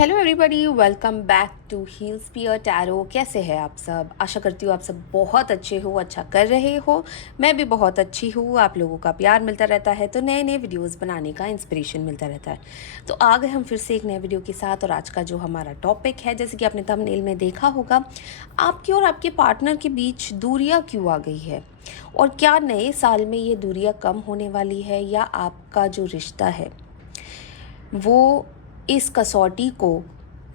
Hello everybody, welcome back to heels Pier Tarot. कैसे हैं आप सब? आशा करती हूँ आप सब बहुत अच्छे हो, अच्छा कर रहे हो। मैं भी बहुत अच्छी हूँ। आप लोगों का प्यार मिलता रहता है तो नए नए वीडियोस बनाने का इंस्पिरेशन मिलता रहता है। तो आ गए हम फिर से एक नए वीडियो के साथ। और आज का जो हमारा टॉपिक है, जैसे कि आपने थंबनेल में देखा होगा, आपके और आपके पार्टनर के बीच दूरियाँ क्यों आ गई है, और क्या नए साल में ये दूरियाँ कम होने वाली है, या आपका जो रिश्ता है वो इस कसौटी को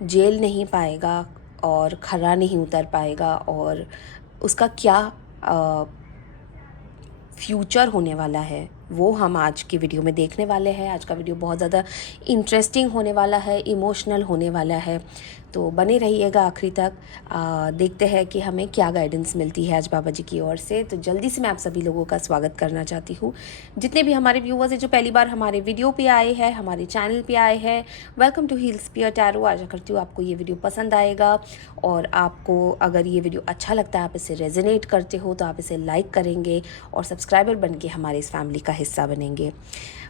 झेल नहीं पाएगा और खरा नहीं उतर पाएगा, और उसका क्या फ्यूचर होने वाला है, वो हम आज की वीडियो में देखने वाले हैं। आज का वीडियो बहुत ज़्यादा इंटरेस्टिंग होने वाला है, इमोशनल होने वाला है, तो बने रहिएगा आखिरी तक। देखते हैं कि हमें क्या गाइडेंस मिलती है आज बाबा जी की ओर से। तो जल्दी से मैं आप सभी लोगों का स्वागत करना चाहती हूँ। जितने भी हमारे व्यूअर्स हैं जो पहली बार हमारे वीडियो पे आए हैं, हमारे चैनल पे आए हैं, welcome to heels Pier Tarot. आशा करती हूँ आपको ये वीडियो पसंद आएगा, और आपको अगर ये वीडियो अच्छा लगता है, आप इसे रेजोनेट करते हो, तो आप इसे लाइक करेंगे और सब्सक्राइबर बन के हमारे इस फैमिली का हिस्सा बनेंगे।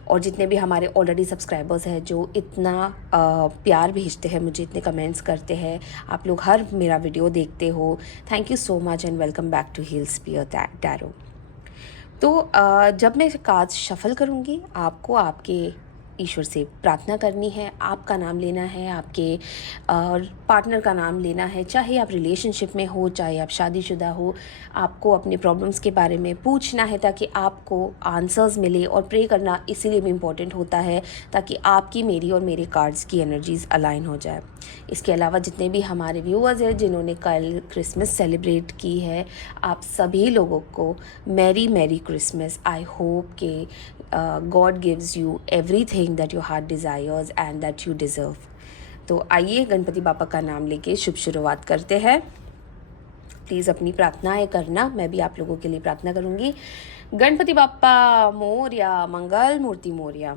और जितने भी हमारे ऑलरेडी सब्सक्राइबर्स हैं जो इतना प्यार भेजते हैं मुझे, इतने कमेंट्स करते हैं, आप लोग हर मेरा वीडियो देखते हो, thank you so much and welcome back to heels Pier Tarot. तो जब मैं कार्ड्स शफल करूँगी, आपको आपके ईश्वर से प्रार्थना करनी है, आपका नाम लेना है, आपके पार्टनर का नाम लेना है। चाहे आप रिलेशनशिप में हो, चाहे आप शादीशुदा हो, आपको अपने प्रॉब्लम्स के बारे में पूछना है ताकि आपको आंसर्स मिले। और प्रे करना इसीलिए भी इम्पोर्टेंट होता है ताकि आपकी, मेरी और मेरे कार्ड्स की एनर्जीज़ अलाइन हो जाए। इसके अलावा जितने भी हमारे व्यूअर्स हैं जिन्होंने कल क्रिसमस सेलिब्रेट की है, आप सभी लोगों को merry merry Christmas. I hope कि God gives you everything that your heart desires and that you deserve. तो आइए गणपति बापा का नाम लेके शुभ शुरुआत करते हैं। प्लीज़ अपनी प्रार्थनाएं करना, मैं भी आप लोगों के लिए प्रार्थना करूँगी। गणपति बापा मोरया, मंगल मूर्ति मोरया।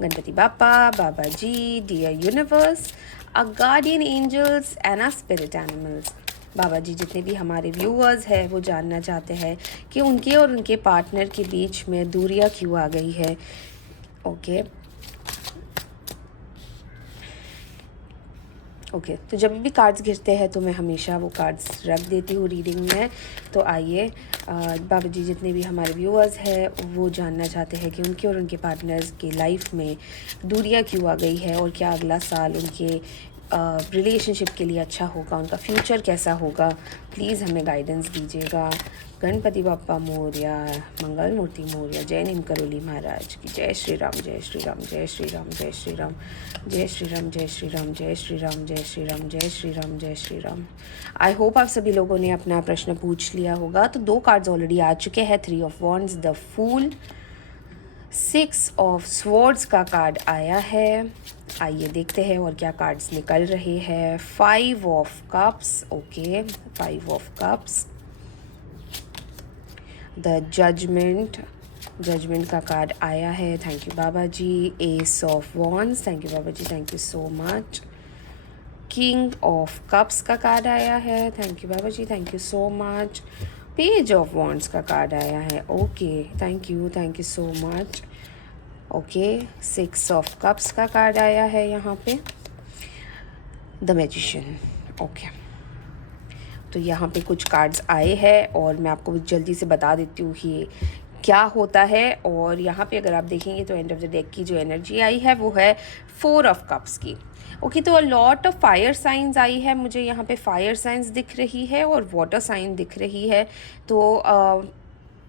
गणपति बापा, बाबा जी, dear universe, our guardian angels and our spirit animals। बाबा जी, जितने भी हमारे व्यूअर्स हैं वो जानना चाहते हैं कि उनके और उनके पार्टनर के बीच में दूरियां क्यों आ गई है। ओके, तो जब भी कार्ड्स गिरते हैं तो मैं हमेशा वो कार्ड्स रख देती हूँ रीडिंग में। तो आइए, बाबा जी जितने भी हमारे व्यूअर्स हैं वो जानना चाहते हैं कि उनके और उनके पार्टनर्स की लाइफ में दूरियां क्यों आ गई है, और क्या अगला साल उनके रिलेशनशिप के लिए अच्छा होगा, उनका फ्यूचर कैसा होगा। प्लीज़ हमें गाइडेंस दीजिएगा। गणपति बाप्पा मोरया, मंगल मूर्ति मोरया, जय नीम करोली महाराज की। जय श्री राम, जय श्री राम, जय श्री राम, जय श्री राम, जय श्री राम, जय श्री राम, जय श्री राम, जय श्री राम, जय श्री राम, जय श्री राम। आई होप आप सभी लोगों ने अपना प्रश्न पूछ लिया होगा। तो 2 कार्ड्स ऑलरेडी आ चुके हैं। 3 of wands, the fool, 6 of swords का कार्ड आया है। आइए देखते हैं और क्या कार्ड्स निकल रहे हैं। 5 of cups, okay, 5 of cups, the judgement, judgement का कार्ड आया है। थैंक यू बाबा जी। Ace of wands, thank you बाबा जी, thank you so much. King of cups का कार्ड आया है। थैंक यू बाबा जी, thank you so much. Page of wands का कार्ड आया है। Okay, thank you so much. Okay, 6 of cups का कार्ड आया है यहाँ पे, द मैजिशियन। ओके, तो यहाँ पे कुछ कार्ड्स आए हैं और मैं आपको जल्दी से बता देती हूँ कि क्या होता है। और यहाँ पे अगर आप देखेंगे तो एंड ऑफ द डेक की जो एनर्जी आई है वो है 4 ऑफ कप्स की। ओके, तो लॉट ऑफ फायर साइंस आई है मुझे यहाँ पे। फायर साइंस दिख रही है और वाटर साइन दिख रही है। तो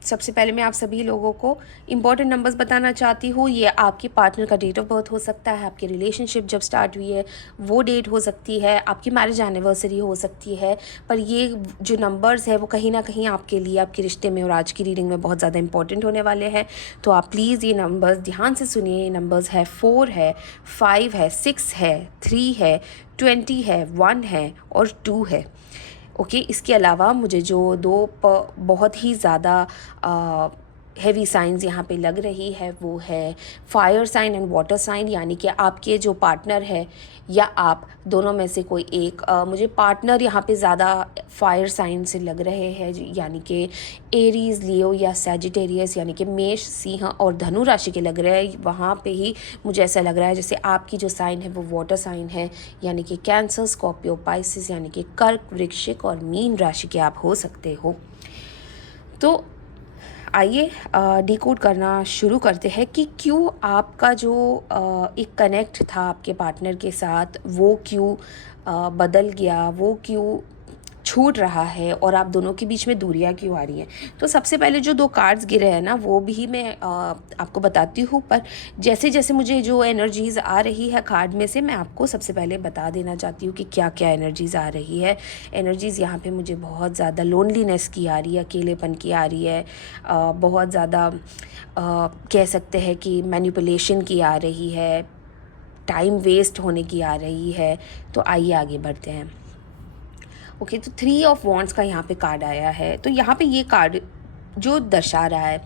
सबसे पहले मैं आप सभी लोगों को इम्पॉर्टेंट नंबर्स बताना चाहती हूँ। ये आपके पार्टनर का डेट ऑफ बर्थ हो सकता है, आपकी रिलेशनशिप जब स्टार्ट हुई है वो डेट हो सकती है, आपकी मैरिज एनिवर्सरी हो सकती है। पर ये जो नंबर्स है वो कहीं ना कहीं आपके लिए, आपके रिश्ते में और आज की रीडिंग में बहुत ज़्यादा इंपॉर्टेंट होने वाले हैं। तो आप प्लीज़ ये नंबर्स ध्यान से सुनिए। ये नंबर्स है 4 है, 5 है, 6 है, 3 है, 20 है, 1 है और 2 है। ओके, इसके अलावा मुझे जो 2 बहुत ही ज़्यादा हैवी साइंस यहाँ पे लग रही है वो है fire sign and water sign, यानी कि आपके जो पार्टनर है या आप दोनों में से कोई एक, मुझे पार्टनर यहाँ पे ज़्यादा फायर साइन से लग रहे हैं, यानी कि एरीज़, लियो या सैजिटेरियस, यानी कि मेष, सिंह और धनु राशि के लग रहे हैं। वहाँ पे ही मुझे ऐसा लग रहा है जैसे आपकी जो साइन है वो वाटर साइन है, यानी कि कैंसर, स्कॉर्पियो, पाइसिस, यानी कि कर्क, वृश्चिक और मीन राशि के आप हो सकते हो। तो आइए डिकोड करना शुरू करते हैं कि क्यों आपका जो एक कनेक्ट था आपके पार्टनर के साथ वो क्यों बदल गया, वो क्यों छूट रहा है और आप दोनों के बीच में दूरियां क्यों आ रही हैं। तो सबसे पहले जो 2 कार्ड्स गिरे हैं ना वो भी मैं आपको बताती हूँ, पर जैसे जैसे मुझे जो एनर्जीज़ आ रही है कार्ड में से मैं आपको सबसे पहले बता देना चाहती हूँ कि क्या क्या एनर्जीज़ आ रही है। एनर्जीज़ यहाँ पे मुझे बहुत ज़्यादा लोनलीनेस की आ रही है, अकेलेपन की आ रही है, बहुत ज़्यादा कह सकते हैं कि मैनिपुलेशन की आ रही है, टाइम वेस्ट होने की आ रही है। तो आइए आगे बढ़ते हैं। ओके, तो 3 ऑफ वॉन्ड्स का यहाँ पे कार्ड आया है। तो यहाँ पे ये कार्ड जो दर्शा रहा है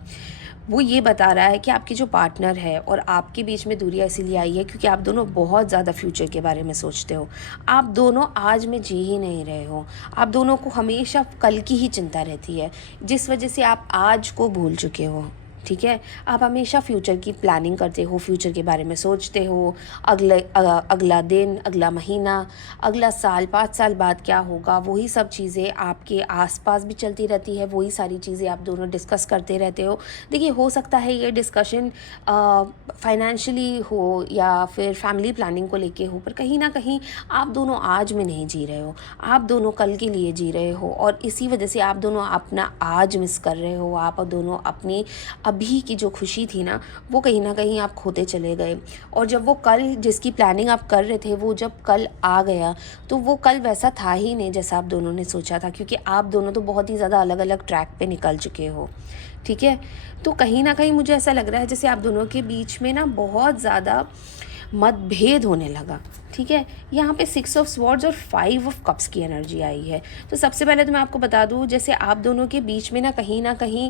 वो ये बता रहा है कि आपके जो पार्टनर है और आपके बीच में दूरियां इसीलिए आई है क्योंकि आप दोनों बहुत ज़्यादा फ्यूचर के बारे में सोचते हो। आप दोनों आज में जी ही नहीं रहे हो। आप दोनों को हमेशा कल की ही चिंता रहती है, जिस वजह से आप आज को भूल चुके हो। ठीक है, आप हमेशा फ्यूचर की प्लानिंग करते हो, फ्यूचर के बारे में सोचते हो, अगला दिन, अगला महीना, अगला साल, 5 साल बाद क्या होगा, वही सब चीज़ें आपके आसपास भी चलती रहती है, वही सारी चीज़ें आप दोनों डिस्कस करते रहते हो। देखिए, हो सकता है ये डिस्कशन फाइनेंशियली हो या फिर फैमिली प्लानिंग को लेके हो, पर कहीं ना कहीं आप दोनों आज में नहीं जी रहे हो, आप दोनों कल के लिए जी रहे हो और इसी वजह से आप दोनों अपना आज मिस कर रहे हो। आप दोनों अपनी अभी की जो खुशी थी ना वो कहीं ना कहीं आप खोते चले गए, और जब वो कल जिसकी प्लानिंग आप कर रहे थे वो जब कल आ गया तो वो कल वैसा था ही नहीं जैसा आप दोनों ने सोचा था, क्योंकि आप दोनों तो बहुत ही ज़्यादा अलग अलग ट्रैक पे निकल चुके हो। ठीक है, तो कहीं ना कहीं मुझे ऐसा लग रहा है जैसे आप दोनों के बीच में ना बहुत ज़्यादा मतभेद होने लगा। ठीक है, यहाँ पे 6 ऑफ स्वॉर्ड्स और 5 ऑफ कप्स की एनर्जी आई है। तो सबसे पहले तो मैं आपको बता दूँ, जैसे आप दोनों के बीच में ना कहीं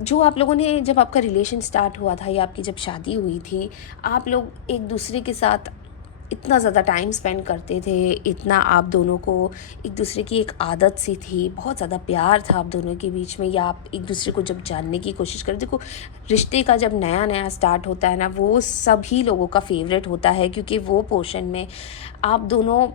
जो आप लोगों ने जब आपका रिलेशन स्टार्ट हुआ था या आपकी जब शादी हुई थी, आप लोग एक दूसरे के साथ इतना ज़्यादा टाइम स्पेंड करते थे, इतना आप दोनों को एक दूसरे की एक आदत सी थी, बहुत ज़्यादा प्यार था आप दोनों के बीच में, या आप एक दूसरे को जब जानने की कोशिश करें। देखो, रिश्ते का जब नया नया स्टार्ट होता है ना वो सभी लोगों का फेवरेट होता है, क्योंकि वो पोर्शन में आप दोनों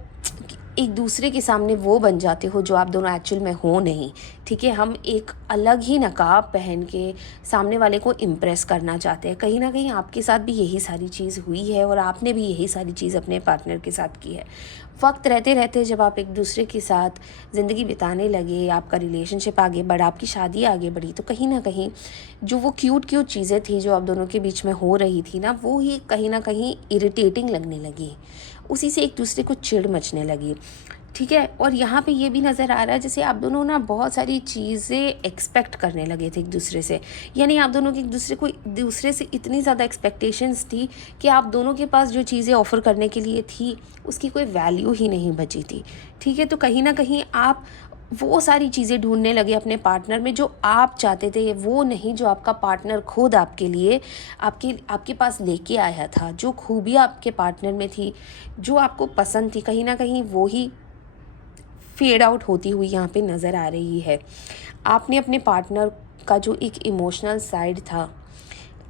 एक दूसरे के सामने वो बन जाते हो जो आप दोनों एक्चुअल में हो नहीं। ठीक है, हम एक अलग ही नकाब पहन के सामने वाले को इम्प्रेस करना चाहते हैं। कहीं ना कहीं आपके साथ भी यही सारी चीज़ हुई है और आपने भी यही सारी चीज़ अपने पार्टनर के साथ की है। वक्त रहते रहते जब आप एक दूसरे के साथ ज़िंदगी बिताने लगे, आपका रिलेशनशिप आगे बढ़ा, आपकी शादी आगे बढ़ी, तो कहीं ना कहीं जो वो क्यूट क्यूट चीज़ें थी जो आप दोनों के बीच में हो रही थी ना वो ही कहीं ना कहीं इरिटेटिंग लगने लगी, उसी से एक दूसरे को चिढ़ मचने लगी। ठीक है, और यहाँ पे ये भी नज़र आ रहा है जैसे आप दोनों ना बहुत सारी चीज़ें एक्सपेक्ट करने लगे थे एक दूसरे से, यानी आप दोनों की एक दूसरे से इतनी ज़्यादा एक्सपेक्टेशंस थी कि आप दोनों के पास जो चीज़ें ऑफ़र करने के लिए थी उसकी कोई वैल्यू ही नहीं बची थी। ठीक है, तो कहीं ना कहीं आप वो सारी चीज़ें ढूंढने लगे अपने पार्टनर में जो आप चाहते थे, वो नहीं जो आपका पार्टनर खुद आपके लिए आपके पास लेके आया था। जो खूबियाँ आपके पार्टनर में थी, जो आपको पसंद थी, कहीं ना कहीं वो ही फेड आउट होती हुई यहाँ पे नज़र आ रही है। आपने अपने पार्टनर का जो एक इमोशनल साइड था,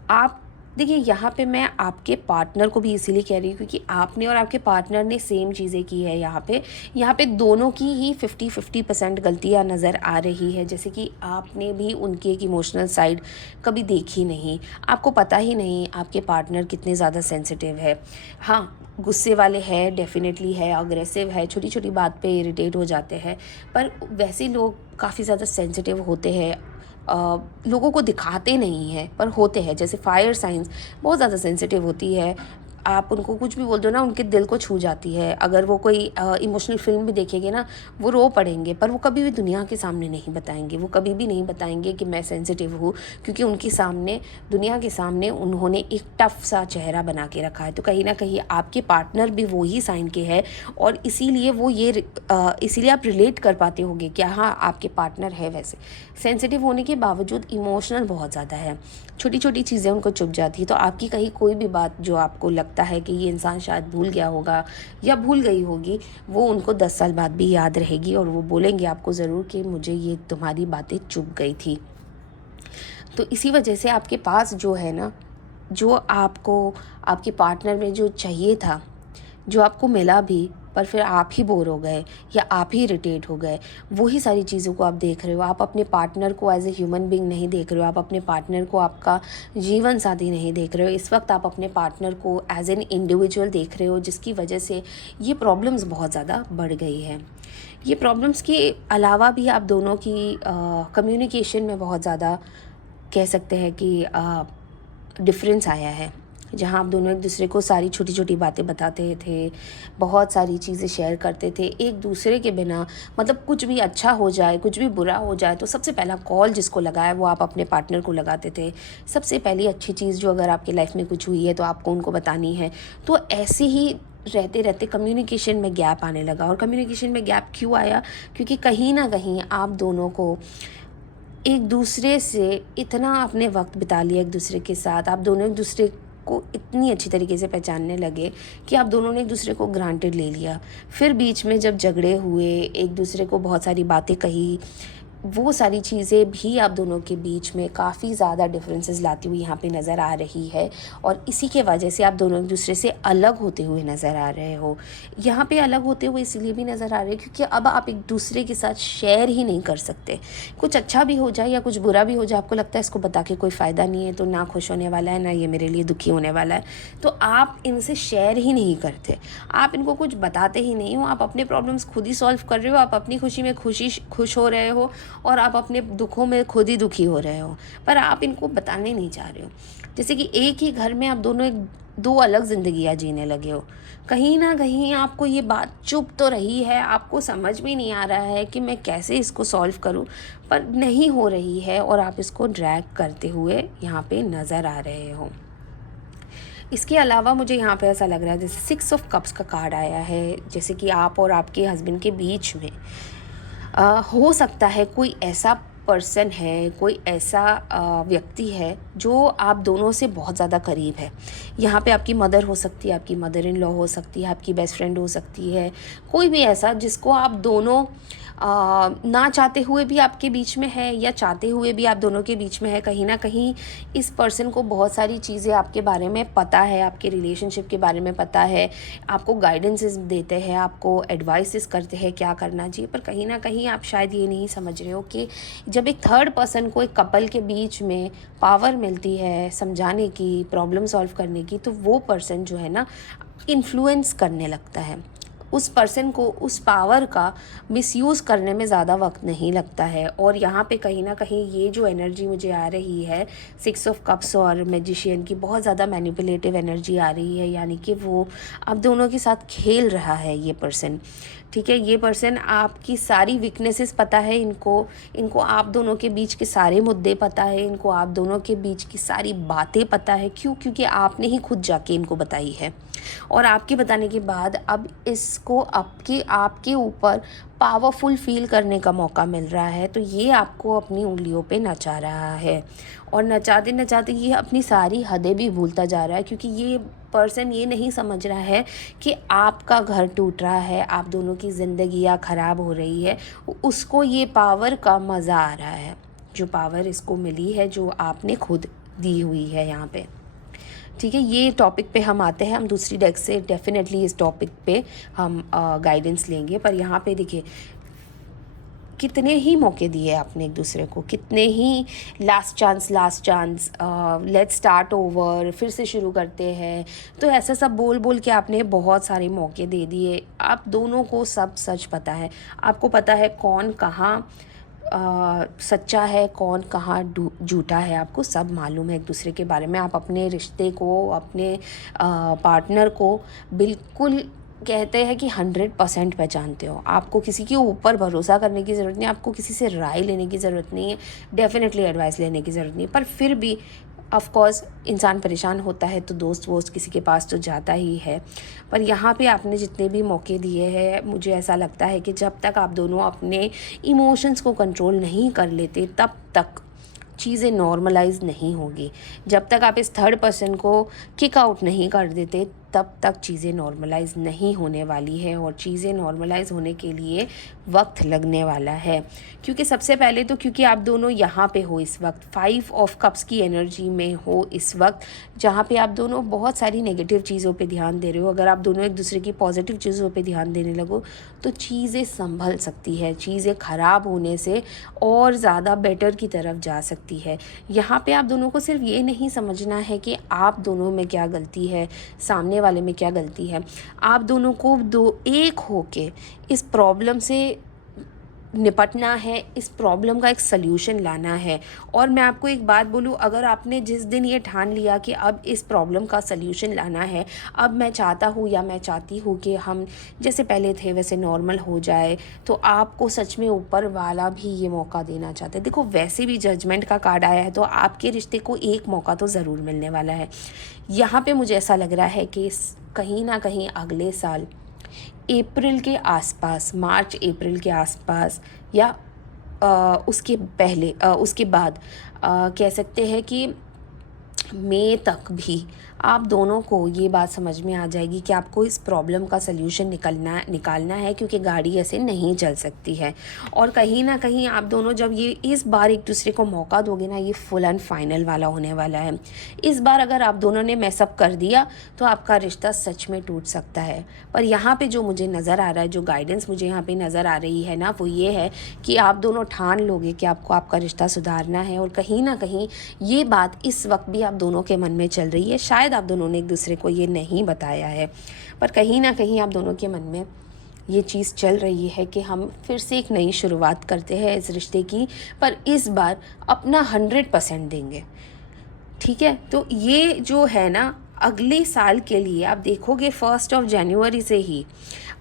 आप देखिए यहाँ पे मैं आपके पार्टनर को भी इसीलिए कह रही हूँ क्योंकि आपने और आपके पार्टनर ने सेम चीज़ें की है। यहाँ पे दोनों की ही 50-50% गलतियाँ नज़र आ रही है। जैसे कि आपने भी उनकी एक इमोशनल साइड कभी देखी नहीं, आपको पता ही नहीं आपके पार्टनर कितने ज़्यादा सेंसिटिव है। हाँ, गुस्से वाले हैं, डेफिनेटली है, अग्रेसिव है, छोटी छोटी बात पे इरिटेट हो जाते हैं, पर वैसे लोग काफ़ी ज़्यादा सेंसिटिव होते हैं, लोगों को दिखाते नहीं हैं पर होते हैं। जैसे फायर साइंस बहुत ज़्यादा सेंसिटिव होती है, आप उनको कुछ भी बोल दो ना, उनके दिल को छू जाती है। अगर वो कोई इमोशनल फिल्म भी देखेंगे ना, वो रो पड़ेंगे, पर वो कभी भी दुनिया के सामने नहीं बताएंगे, वो कभी भी नहीं बताएंगे कि मैं सेंसिटिव हूँ, क्योंकि उनके सामने, दुनिया के सामने उन्होंने एक टफ सा चेहरा बना के रखा है। तो कहीं ना कहीं आपके पार्टनर भी वो ही साइन के हैं, और इसीलिए वो ये इसीलिए आप रिलेट कर पाते होंगे कि हाँ, आपके पार्टनर है वैसे सेंसिटिव होने के बावजूद इमोशनल बहुत ज़्यादा है। छोटी छोटी चीज़ें उनको चुभ जाती है। तो आपकी कहीं कोई भी बात जो आपको लगता है कि ये इंसान शायद भूल गया होगा या भूल गई होगी, वो उनको 10 साल बाद भी याद रहेगी, और वो बोलेंगे आपको ज़रूर कि मुझे ये तुम्हारी बातें चुभ गई थी। तो इसी वजह से आपके पास जो है ना, जो आपको आपके पार्टनर में जो चाहिए था, जो आपको मिला भी, पर फिर आप ही बोर हो गए या आप ही इरिटेट हो गए, वही सारी चीज़ों को आप देख रहे हो। आप अपने पार्टनर को एज ए ह्यूमन बीइंग नहीं देख रहे हो, आप अपने पार्टनर को आपका जीवन साथी नहीं देख रहे हो। इस वक्त आप अपने पार्टनर को एज एन इंडिविजुअल देख रहे हो, जिसकी वजह से ये प्रॉब्लम्स बहुत ज़्यादा बढ़ गई है। ये प्रॉब्लम्स के अलावा भी आप दोनों की कम्युनिकेशन में बहुत ज़्यादा कह सकते हैं कि डिफरेंस आया है। जहाँ आप दोनों एक दूसरे को सारी छोटी छोटी बातें बताते थे, बहुत सारी चीज़ें शेयर करते थे एक दूसरे के बिना। मतलब कुछ भी अच्छा हो जाए, कुछ भी बुरा हो जाए, तो सबसे पहला कॉल जिसको लगाए वो आप अपने पार्टनर को लगाते थे। सबसे पहली अच्छी चीज़ जो अगर आपकी लाइफ में कुछ हुई है तो आपको उनको बतानी है। तो ऐसे ही रहते रहते कम्युनिकेशन में गैप आने लगा। और कम्युनिकेशन में गैप क्यों आया? क्योंकि कहीं ना कहीं आप दोनों को एक दूसरे से इतना आपने वक्त बिता लिया, एक दूसरे के साथ आप दोनों एक दूसरे को इतनी अच्छी तरीके से पहचानने लगे कि आप दोनों ने एक दूसरे को ग्रांटेड ले लिया। फिर बीच में जब झगड़े हुए, एक दूसरे को बहुत सारी बातें कही, वो सारी चीज़ें भी आप दोनों के बीच में काफ़ी ज़्यादा डिफरेंसेस लाती हुई यहाँ पे नज़र आ रही है। और इसी के वजह से आप दोनों एक दूसरे से अलग होते हुए नज़र आ रहे हो। यहाँ पे अलग होते हुए इसलिए भी नज़र आ रहे हैं क्योंकि अब आप एक दूसरे के साथ शेयर ही नहीं कर सकते। कुछ अच्छा भी हो जाए या कुछ बुरा भी हो जाए, आपको लगता है इसको बता के कोई फ़ायदा नहीं है, तो ना खुश होने वाला है, ना ये मेरे लिए दुखी होने वाला है, तो आप इनसे शेयर ही नहीं करते। आप इनको कुछ बताते ही नहीं हो। आप अपने प्रॉब्लम्स खुद ही सॉल्व कर रहे हो, आप अपनी खुशी में खुश हो रहे हो, और आप अपने दुखों में खुद ही दुखी हो रहे हो, पर आप इनको बताने नहीं चाह रहे हो। जैसे कि एक ही घर में आप दोनों एक दो अलग ज़िंदगियाँ जीने लगे हो। कहीं ना कहीं आपको ये बात चुभ तो रही है, आपको समझ में नहीं आ रहा है कि मैं कैसे इसको सॉल्व करूं, पर नहीं हो रही है, और आप इसको ड्रैग करते हुए यहाँ पे नज़र आ रहे हो। इसके अलावा मुझे यहाँ पे ऐसा लग रहा है जैसे 6 ऑफ कप्स का कार्ड आया है, जैसे कि आप और आपके हस्बैंड के बीच में हो सकता है कोई ऐसा पर्सन है, कोई ऐसा व्यक्ति है जो आप दोनों से बहुत ज़्यादा करीब है। यहाँ पे आपकी मदर हो सकती है, आपकी मदर इन लॉ हो सकती है, आपकी बेस्ट फ्रेंड हो सकती है, कोई भी ऐसा जिसको आप दोनों ना चाहते हुए भी आपके बीच में है, या चाहते हुए भी आप दोनों के बीच में है। कहीं ना कहीं इस पर्सन को बहुत सारी चीज़ें आपके बारे में पता है, आपके रिलेशनशिप के बारे में पता है, आपको गाइडेंसेस देते हैं, आपको एडवाइसेस करते हैं क्या करना चाहिए। पर कहीं ना कहीं आप शायद ये नहीं समझ रहे हो कि जब एक थर्ड पर्सन को, एक कपल के बीच में पावर मिलती है समझाने की, प्रॉब्लम सॉल्व करने की, तो वो पर्सन जो है ना इन्फ्लुएंस करने लगता है। उस पर्सन को उस पावर का मिसयूज़ करने में ज़्यादा वक्त नहीं लगता है। और यहाँ पे कहीं ना कहीं ये जो एनर्जी मुझे आ रही है 6 ऑफ कप्स और मैजिशियन की, बहुत ज़्यादा मैनिपुलेटिव एनर्जी आ रही है। यानी कि वो आप दोनों के साथ खेल रहा है ये पर्सन। ठीक है, ये पर्सन आपकी सारी वीकनेसेस पता है इनको आप दोनों के बीच के सारे मुद्दे पता है, इनको आप दोनों के बीच की सारी बातें पता है। क्यों? क्योंकि आपने ही खुद जाके इनको बताई है, और आपके बताने के बाद अब इसको आपके ऊपर पावरफुल फील करने का मौका मिल रहा है। तो ये आपको अपनी उंगलियों पे नचा रहा है, और नचाते नचाते ये अपनी सारी हदें भी भूलता जा रहा है, क्योंकि ये पर्सन ये नहीं समझ रहा है कि आपका घर टूट रहा है, आप दोनों की ज़िंदगियाँ ख़राब हो रही है। उसको ये पावर का मज़ा आ रहा है, जो पावर इसको मिली है, जो आपने खुद दी हुई है यहाँ पे। ठीक है, ये टॉपिक पे हम आते हैं। हम दूसरी डेस्क से डेफिनेटली इस टॉपिक पे हम गाइडेंस लेंगे। पर यहाँ पे देखिए, कितने ही मौके दिए आपने एक दूसरे को, कितने ही last chance let's start over, फिर से शुरू करते हैं, तो ऐसा सब बोल बोल के आपने बहुत सारे मौके दे दिए। आप दोनों को सब सच पता है, आपको पता है कौन कहाँ सच्चा है, कौन कहाँ झूठा है, आपको सब मालूम है एक दूसरे के बारे में। आप अपने रिश्ते को, अपने पार्टनर को बिल्कुल कहते हैं कि 100% पहचानते हो। आपको किसी के ऊपर भरोसा करने की ज़रूरत नहीं, आपको किसी से राय लेने की ज़रूरत नहीं है, डेफ़िनेटली एडवाइस लेने की ज़रूरत नहीं है। पर फिर भी ऑफ़ कोर्स इंसान परेशान होता है तो दोस्त वोस्त किसी के पास तो जाता ही है। पर यहाँ पे आपने जितने भी मौके दिए हैं, मुझे ऐसा लगता है कि जब तक आप दोनों अपने इमोशंस को कंट्रोल नहीं कर लेते तब तक चीज़ें नॉर्मलाइज नहीं होगी। जब तक आप इस थर्ड पर्सन को किक आउट नहीं कर देते तब तक चीज़ें नॉर्मलाइज नहीं होने वाली है, और चीज़ें नॉर्मलाइज होने के लिए वक्त लगने वाला है। क्योंकि सबसे पहले तो क्योंकि आप दोनों यहाँ पे हो इस वक्त, 5 ऑफ कप्स की एनर्जी में हो इस वक्त, जहाँ पे आप दोनों बहुत सारी नेगेटिव चीज़ों पे ध्यान दे रहे हो। अगर आप दोनों एक दूसरे की पॉजिटिव चीज़ों पे ध्यान देने लगो तो चीज़ें संभल सकती है, चीज़ें ख़राब होने से और ज़्यादा बेटर की तरफ जा सकती है। यहाँ पे आप दोनों को सिर्फ ये नहीं समझना है कि आप दोनों में क्या गलती है, सामने वाले में क्या गलती है। आप दोनों को एक होके इस प्रॉब्लम से निपटना है, इस प्रॉब्लम का एक सल्यूशन लाना है। और मैं आपको एक बात बोलूँ, अगर आपने जिस दिन ये ठान लिया कि अब इस प्रॉब्लम का सल्यूशन लाना है, अब मैं चाहता हूँ या मैं चाहती हूँ कि हम जैसे पहले थे वैसे नॉर्मल हो जाए, तो आपको सच में ऊपर वाला भी ये मौका देना चाहते हैं। देखो, वैसे भी जजमेंट का कार्ड आया है तो आपके रिश्ते को एक मौका तो ज़रूर मिलने वाला है। यहाँ पे मुझे ऐसा लग रहा है कि कहीं ना कहीं अगले साल अप्रैल के आसपास, मार्च अप्रैल के आसपास, या उसके पहले, उसके बाद कह सकते हैं कि मई तक भी आप दोनों को ये बात समझ में आ जाएगी कि आपको इस प्रॉब्लम का सल्यूशन निकालना है, क्योंकि गाड़ी ऐसे नहीं चल सकती है। और कहीं ना कहीं आप दोनों जब ये इस बार एक दूसरे को मौका दोगे ना, ये फुल एंड फाइनल वाला होने वाला है। इस बार अगर आप दोनों ने मैसअप कर दिया तो आपका रिश्ता सच में टूट सकता है। पर यहाँ पे जो मुझे नज़र आ रहा है, जो गाइडेंस मुझे यहाँ पे नज़र आ रही है ना, वो ये है कि आप दोनों ठान लोगे कि आपको आपका रिश्ता सुधारना है। और कहीं ना कहीं ये बात इस वक्त भी आप दोनों के मन में चल रही है। शायद आप दोनों ने एक दूसरे को ये नहीं बताया है, पर कहीं ना कहीं आप दोनों के मन में ये चीज़ चल रही है कि हम फिर से एक नई शुरुआत करते हैं इस रिश्ते की, पर इस बार अपना 100% देंगे। ठीक है, तो ये जो है ना, अगले साल के लिए आप देखोगे 1 जनवरी से ही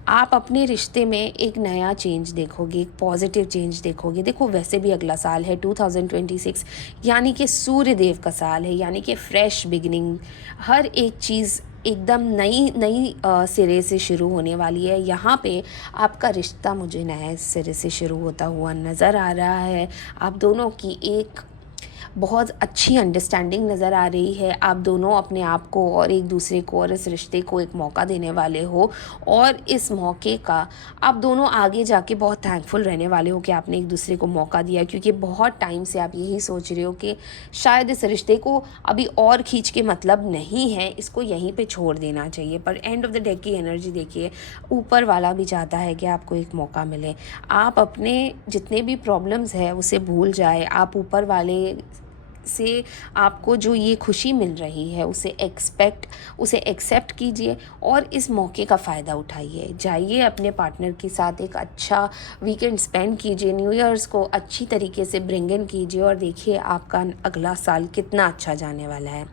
आप अपने रिश्ते में एक नया चेंज देखोगे, एक पॉजिटिव चेंज देखोगे। देखो, वैसे भी अगला साल है 2026, यानी कि सूर्य देव का साल है, यानी कि फ्रेश बिगिनिंग, हर एक चीज़ एकदम नई सिरे से शुरू होने वाली है। यहाँ पे आपका रिश्ता मुझे नए सिरे से शुरू होता हुआ नज़र आ रहा है। आप दोनों की एक बहुत अच्छी अंडरस्टैंडिंग नज़र आ रही है। आप दोनों अपने आप को और एक दूसरे को और इस रिश्ते को एक मौका देने वाले हो, और इस मौके का आप दोनों आगे जाके बहुत थैंकफुल रहने वाले हो कि आपने एक दूसरे को मौका दिया। क्योंकि बहुत टाइम से आप यही सोच रहे हो कि शायद इस रिश्ते को अभी और खींच के मतलब नहीं है, इसको यहीं पे छोड़ देना चाहिए। पर एंड ऑफ द डे की एनर्जी देखिए, ऊपर वाला भी चाहता है कि आपको एक मौका मिले। आप अपने जितने भी प्रॉब्लम्स है उसे भूल जाए, आप ऊपर वाले से आपको जो ये खुशी मिल रही है उसे एक्सेप्ट कीजिए और इस मौके का फ़ायदा उठाइए। जाइए अपने पार्टनर के साथ एक अच्छा वीकेंड स्पेंड कीजिए, न्यू ईयर्स को अच्छी तरीके से ब्रिंग इन कीजिए, और देखिए आपका अगला साल कितना अच्छा जाने वाला है।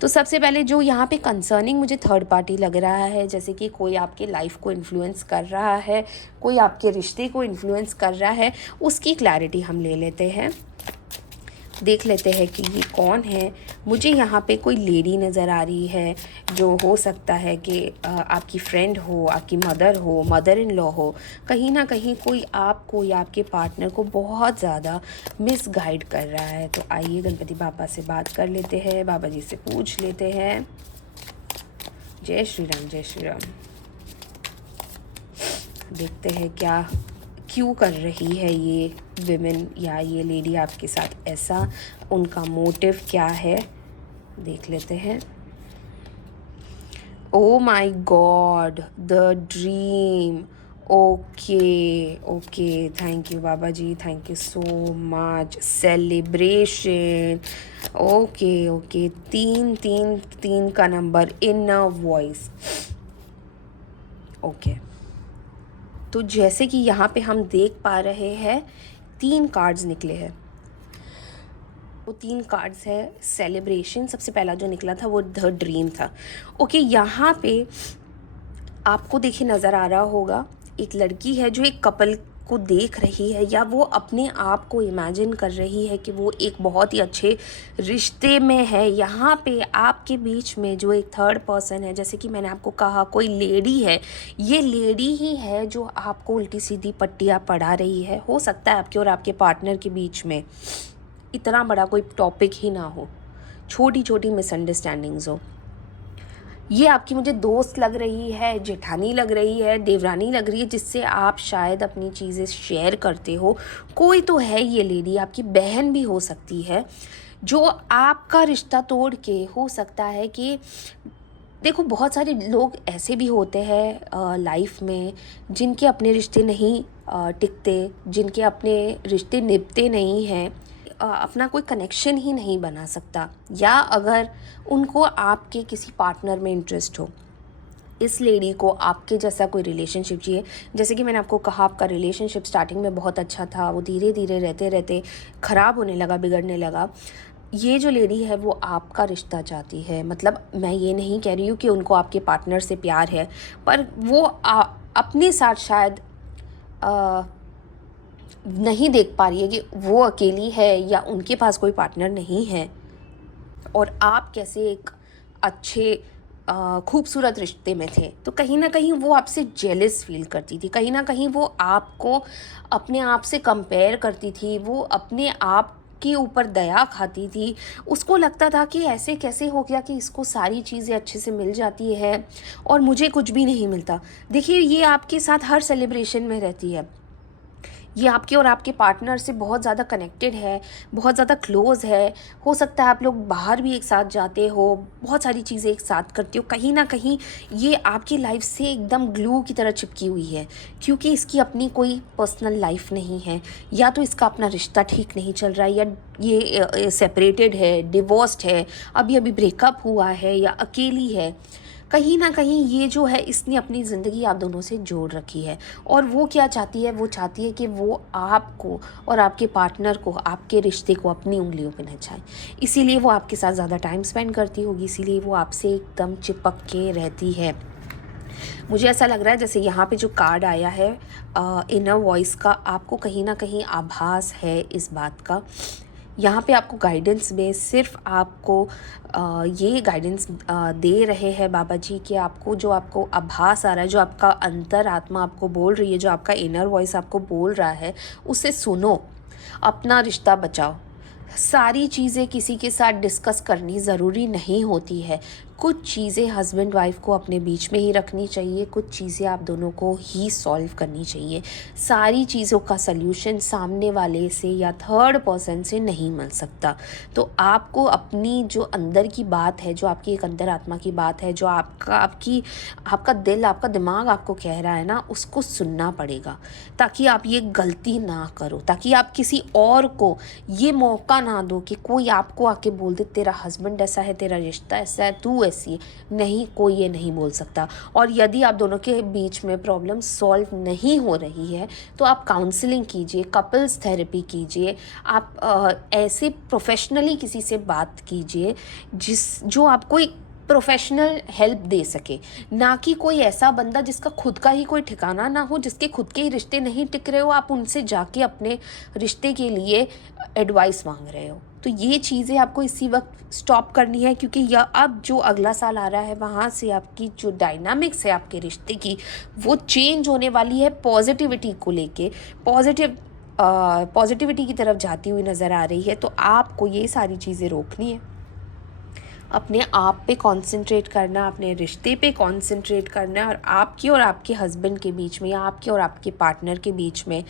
तो सबसे पहले जो यहाँ पे कंसर्निंग मुझे थर्ड पार्टी लग रहा है, जैसे कि कोई आपके लाइफ को इन्फ्लुएंस कर रहा है, कोई आपके रिश्ते को इन्फ्लुएंस कर रहा है, उसकी क्लैरिटी हम ले लेते हैं। देख लेते हैं कि ये कौन है। मुझे यहाँ पे कोई लेडी नज़र आ रही है, जो हो सकता है कि आपकी फ्रेंड हो, आपकी मदर हो, मदर इन लॉ हो। कहीं ना कहीं कोई आपको या आपके पार्टनर को बहुत ज़्यादा मिसगाइड कर रहा है। तो आइए गणपति बाबा से बात कर लेते हैं, बाबा जी से पूछ लेते हैं। जय श्री राम, जय श्री राम। देखते हैं क्यों कर रही है ये विमेन या ये लेडी आपके साथ ऐसा, उनका मोटिव क्या है, देख लेते हैं। Oh my God, the dream. Okay, thank you बाबा जी, thank you so much. Celebration. Okay, 3 का नंबर, इनर वॉइस। ओके, तो जैसे कि यहाँ पे हम देख पा रहे हैं 3 कार्ड्स निकले हैं। वो 3 कार्ड्स है सेलिब्रेशन, सबसे पहला जो निकला था वो द ड्रीम था। ओके, यहाँ पे आपको देखिए नज़र आ रहा होगा एक लड़की है जो एक कपल को देख रही है, या वो अपने आप को इमेजिन कर रही है कि वो एक बहुत ही अच्छे रिश्ते में है। यहाँ पे आपके बीच में जो एक थर्ड पर्सन है, जैसे कि मैंने आपको कहा कोई लेडी है, ये लेडी ही है जो आपको उल्टी सीधी पट्टियाँ पढ़ा रही है। हो सकता है आपके और आपके पार्टनर के बीच में इतना बड़ा कोई टॉपिक ही ना हो, छोटी छोटी मिसअंडरस्टैंडिंग्स हो। ये आपकी मुझे दोस्त लग रही है, जेठानी लग रही है, देवरानी लग रही है, जिससे आप शायद अपनी चीज़ें शेयर करते हो। कोई तो है ये लेडी, आपकी बहन भी हो सकती है, जो आपका रिश्ता तोड़ के, हो सकता है कि देखो बहुत सारे लोग ऐसे भी होते हैं लाइफ में जिनके अपने रिश्ते नहीं टिकते, जिनके अपने रिश्ते निभते नहीं हैं, अपना कोई कनेक्शन ही नहीं बना सकता, या अगर उनको आपके किसी पार्टनर में इंटरेस्ट हो, इस लेडी को आपके जैसा कोई रिलेशनशिप चाहिए। जैसे कि मैंने आपको कहा आपका रिलेशनशिप स्टार्टिंग में बहुत अच्छा था, वो धीरे धीरे रहते रहते ख़राब होने लगा, बिगड़ने लगा। ये जो लेडी है वो आपका रिश्ता चाहती है। मतलब मैं ये नहीं कह रही हूँ कि उनको आपके पार्टनर से प्यार है, पर वो अपने साथ शायद नहीं देख पा रही है कि वो अकेली है या उनके पास कोई पार्टनर नहीं है, और आप कैसे एक अच्छे खूबसूरत रिश्ते में थे। तो कहीं ना कहीं वो आपसे जेलस फील करती थी, कहीं ना कहीं वो आपको अपने आप से कंपेयर करती थी, वो अपने आप के ऊपर दया खाती थी। उसको लगता था कि ऐसे कैसे हो गया कि इसको सारी चीज़ें अच्छे से मिल जाती है और मुझे कुछ भी नहीं मिलता। देखिए, ये आपके साथ हर सेलिब्रेशन में रहती है, ये आपके और आपके पार्टनर से बहुत ज़्यादा कनेक्टेड है, बहुत ज़्यादा क्लोज़ है। हो सकता है आप लोग बाहर भी एक साथ जाते हो, बहुत सारी चीज़ें एक साथ करते हो। कहीं ना कहीं ये आपकी लाइफ से एकदम ग्लू की तरह चिपकी हुई है, क्योंकि इसकी अपनी कोई पर्सनल लाइफ नहीं है, या तो इसका अपना रिश्ता ठीक नहीं चल रहा है, या ये सेपरेटेड है, डिवोर्स्ड है, अभी अभी ब्रेकअप हुआ है, या अकेली है। कहीं ना कहीं ये जो है इसने अपनी ज़िंदगी आप दोनों से जोड़ रखी है। और वो क्या चाहती है, वो चाहती है कि वो आपको और आपके पार्टनर को, आपके रिश्ते को अपनी उंगलियों पे नचाए। इसीलिए वो आपके साथ ज़्यादा टाइम स्पेंड करती होगी, इसीलिए वो आपसे एकदम चिपक के रहती है। मुझे ऐसा लग रहा है जैसे यहाँ पे जो कार्ड आया है इनर वॉइस का, आपको कहीं ना कहीं आभास है इस बात का। यहाँ पे आपको गाइडेंस में सिर्फ आपको ये गाइडेंस दे रहे हैं बाबा जी कि आपको जो आपको आभास आ रहा है, जो आपका अंतर आत्मा आपको बोल रही है, जो आपका इनर वॉइस आपको बोल रहा है, उसे सुनो, अपना रिश्ता बचाओ। सारी चीज़ें किसी के साथ डिस्कस करनी ज़रूरी नहीं होती है। कुछ चीज़ें हस्बैंड वाइफ को अपने बीच में ही रखनी चाहिए, कुछ चीज़ें आप दोनों को ही सॉल्व करनी चाहिए। सारी चीज़ों का सल्यूशन सामने वाले से या थर्ड पर्सन से नहीं मिल सकता। तो आपको अपनी जो अंदर की बात है, जो आपकी एक अंदर आत्मा की बात है, जो आपका दिल, आपका दिमाग आपको कह रहा है ना, उसको सुनना पड़ेगा, ताकि आप ये गलती ना करो, ताकि आप किसी और को ये मौका ना दो कि कोई आपको आके बोल दे तेरा हस्बैंड ऐसा है, तेरा रिश्ता ऐसा है, तू ऐसी है। नहीं, कोई ये नहीं बोल सकता। और यदि आप दोनों के बीच में प्रॉब्लम सॉल्व नहीं हो रही है तो आप काउंसलिंग कीजिए, कपल्स थेरेपी कीजिए, आप ऐसे प्रोफेशनली किसी से बात कीजिए जो आपको एक प्रोफेशनल हेल्प दे सके, ना कि कोई ऐसा बंदा जिसका खुद का ही कोई ठिकाना ना हो, जिसके खुद के ही रिश्ते नहीं टिक रहे हो, आप उनसे जाके अपने रिश्ते के लिए एडवाइस मांग रहे हो। तो ये चीज़ें आपको इसी वक्त स्टॉप करनी है, क्योंकि यह अब जो अगला साल आ रहा है वहाँ से आपकी जो डायनामिक्स है आपके रिश्ते की, वो चेंज होने वाली है। पॉजिटिविटी को लेके पॉजिटिविटी की तरफ जाती हुई नज़र आ रही है। तो आपको ये सारी चीज़ें रोकनी है, अपने आप पे कंसंट्रेट करना, अपने रिश्ते पे कंसंट्रेट करना, और आपकी और आपके हस्बैंड के बीच में, या आपके और आपके पार्टनर के बीच में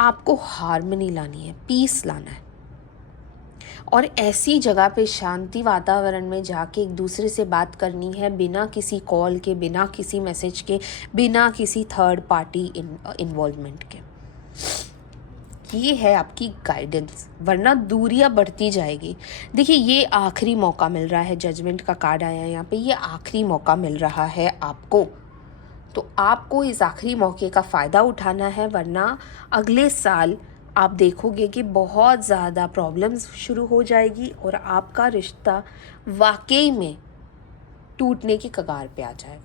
आपको हार्मनी लानी है, पीस लाना है। और ऐसी जगह पे शांति वातावरण में जाके एक दूसरे से बात करनी है, बिना किसी कॉल के, बिना किसी मैसेज के, बिना किसी थर्ड पार्टी इन्वॉल्वमेंट के। ये है आपकी गाइडेंस, वरना दूरियां बढ़ती जाएगी। देखिए, ये आखिरी मौका मिल रहा है, जजमेंट का कार्ड आया है यहाँ पे, ये आखिरी मौका मिल रहा है आपको। तो आपको इस आखिरी मौके का फ़ायदा उठाना है, वरना अगले साल आप देखोगे कि बहुत ज़्यादा प्रॉब्लम्स शुरू हो जाएगी और आपका रिश्ता वाकई में टूटने की कगार पे आ जाएगा।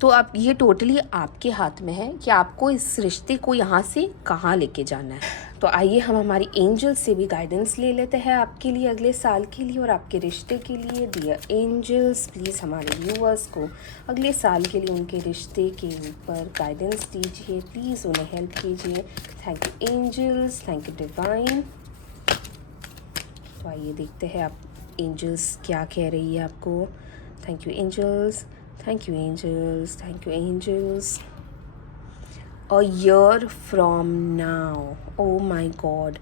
तो अब ये टोटली आपके हाथ में है कि आपको इस रिश्ते को यहाँ से कहाँ लेके जाना है। तो आइए हम हमारी एंजल्स से भी गाइडेंस ले लेते हैं आपके लिए, अगले साल के लिए और आपके रिश्ते के लिए। डियर एंजल्स, प्लीज़ हमारे व्यूअर्स को अगले साल के लिए उनके रिश्ते के ऊपर गाइडेंस दीजिए, प्लीज़ उन्हें हेल्प कीजिए। Thank you angels, thank you divine. तो आइए देखते हैं आप एंजल्स क्या कह रही है आपको। Thank you angels, thank you angels, thank you angels. A year from now, oh my god,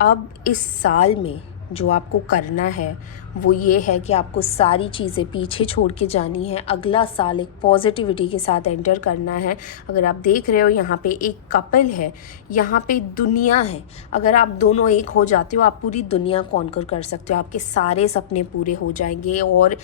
अब इस साल में जो आपको करना है वो ये है कि आपको सारी चीज़ें पीछे छोड़ के जानी है। अगला साल एक पॉजिटिविटी के साथ एंटर करना है। अगर आप देख रहे हो यहाँ पे एक कपल है, यहाँ पे दुनिया है। अगर आप दोनों एक हो जाते हो आप पूरी दुनिया कॉन्कर कर सकते हो, आपके सारे सपने पूरे हो जाएंगे और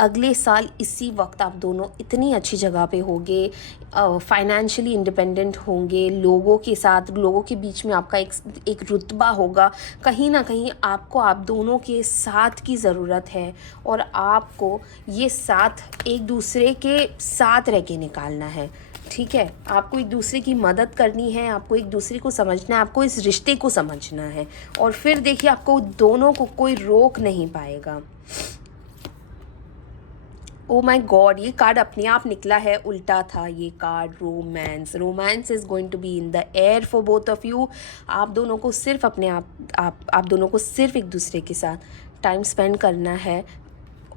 अगले साल इसी वक्त आप दोनों इतनी अच्छी जगह पे होंगे, फाइनेंशियली इंडिपेंडेंट होंगे, लोगों के साथ, लोगों के बीच में आपका एक रुतबा होगा। कहीं ना कहीं आपको आप दोनों के साथ की ज़रूरत है और आपको ये साथ एक दूसरे के साथ रह के निकालना है। ठीक है, आपको एक दूसरे की मदद करनी है, आपको एक दूसरे को समझना है, आपको इस रिश्ते को समझना है और फिर देखिए आपको दोनों को कोई रोक नहीं पाएगा। ओ माई गॉड, ये कार्ड अपने आप निकला है, उल्टा था ये card. Romance is going to be in the air for both of you. आप दोनों को सिर्फ अपने आप दोनों को सिर्फ एक दूसरे के साथ टाइम स्पेंड करना है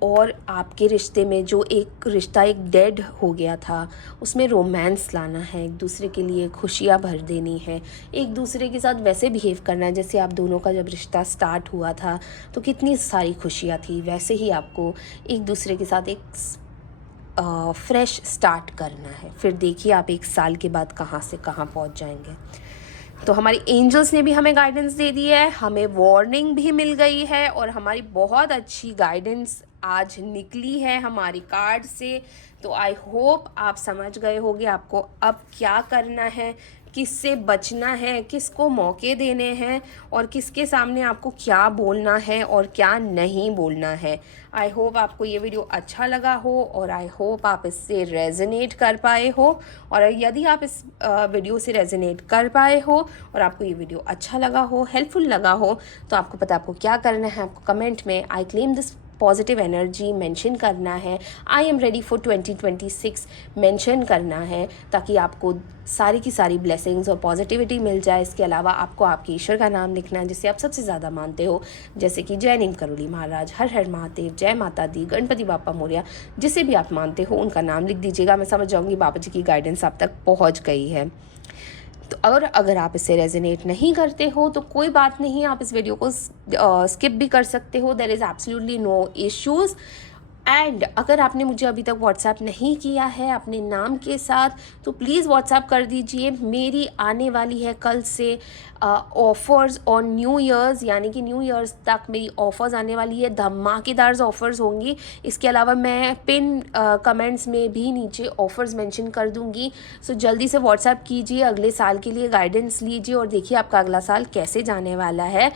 और आपके रिश्ते में जो एक रिश्ता एक डेड हो गया था उसमें रोमांस लाना है, एक दूसरे के लिए खुशियाँ भर देनी है, एक दूसरे के साथ वैसे बिहेव करना है जैसे आप दोनों का जब रिश्ता स्टार्ट हुआ था तो कितनी सारी खुशियाँ थी, वैसे ही आपको एक दूसरे के साथ एक फ्रेश स्टार्ट करना है। फिर देखिए आप एक साल के बाद कहाँ से कहाँ पहुँच जाएंगे। तो हमारी एंजल्स ने भी हमें गाइडेंस दे दी है, हमें वार्निंग भी मिल गई है और हमारी बहुत अच्छी गाइडेंस आज निकली है हमारी कार्ड से। तो आई होप आप समझ गए होंगे आपको अब क्या करना है, किससे बचना है, किसको मौके देने हैं और किसके सामने आपको क्या बोलना है और क्या नहीं बोलना है। आई होप आपको ये वीडियो अच्छा लगा हो और आई होप आप इससे रेजोनेट कर पाए हो। और यदि आप इस वीडियो से रेजोनेट कर पाए हो और आपको ये वीडियो अच्छा लगा हो, हेल्पफुल लगा हो, तो आपको पता आपको क्या करना है। आपको कमेंट में I claim this positive energy mention करना है, I am ready for 2026 mention करना है, ताकि आपको सारी की सारी ब्लेसिंग्स और पॉजिटिविटी मिल जाए। इसके अलावा आपको आपके ईश्वर का नाम लिखना है जिसे आप सबसे ज़्यादा मानते हो, जैसे कि जय नीम करोली महाराज, हर हर महादेव, जय माता दी, गणपति बापा मोरया, जिसे भी आप मानते हो उनका नाम लिख दीजिएगा। मैं समझ जाऊँगी बाबा जी की गाइडेंस आप तक पहुँच गई है। तो अगर आप इससे रेजोनेट नहीं करते हो तो कोई बात नहीं, आप इस वीडियो को स्किप भी कर सकते हो, there is absolutely no issues. And अगर आपने मुझे अभी तक व्हाट्सएप नहीं किया है अपने नाम के साथ तो प्लीज़ व्हाट्सएप कर दीजिए। मेरी आने वाली है कल से ऑफ़र्स ऑन न्यू ईयर्स, यानी कि न्यू ईयर्स तक मेरी ऑफ़र्स आने वाली है, धमाकेदार ऑफ़र्स होंगी। इसके अलावा मैं पिन कमेंट्स में भी नीचे ऑफ़र्स मेंशन कर दूंगी। सो जल्दी से व्हाट्सएप कीजिए, अगले साल के लिए गाइडेंस लीजिए और देखिए आपका अगला साल कैसे जाने वाला है।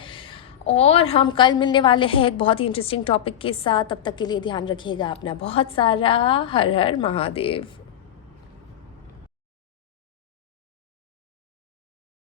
और हम कल मिलने वाले हैं एक बहुत ही इंटरेस्टिंग टॉपिक के साथ। तब तक के लिए ध्यान रखिएगा अपना बहुत सारा। हर हर महादेव।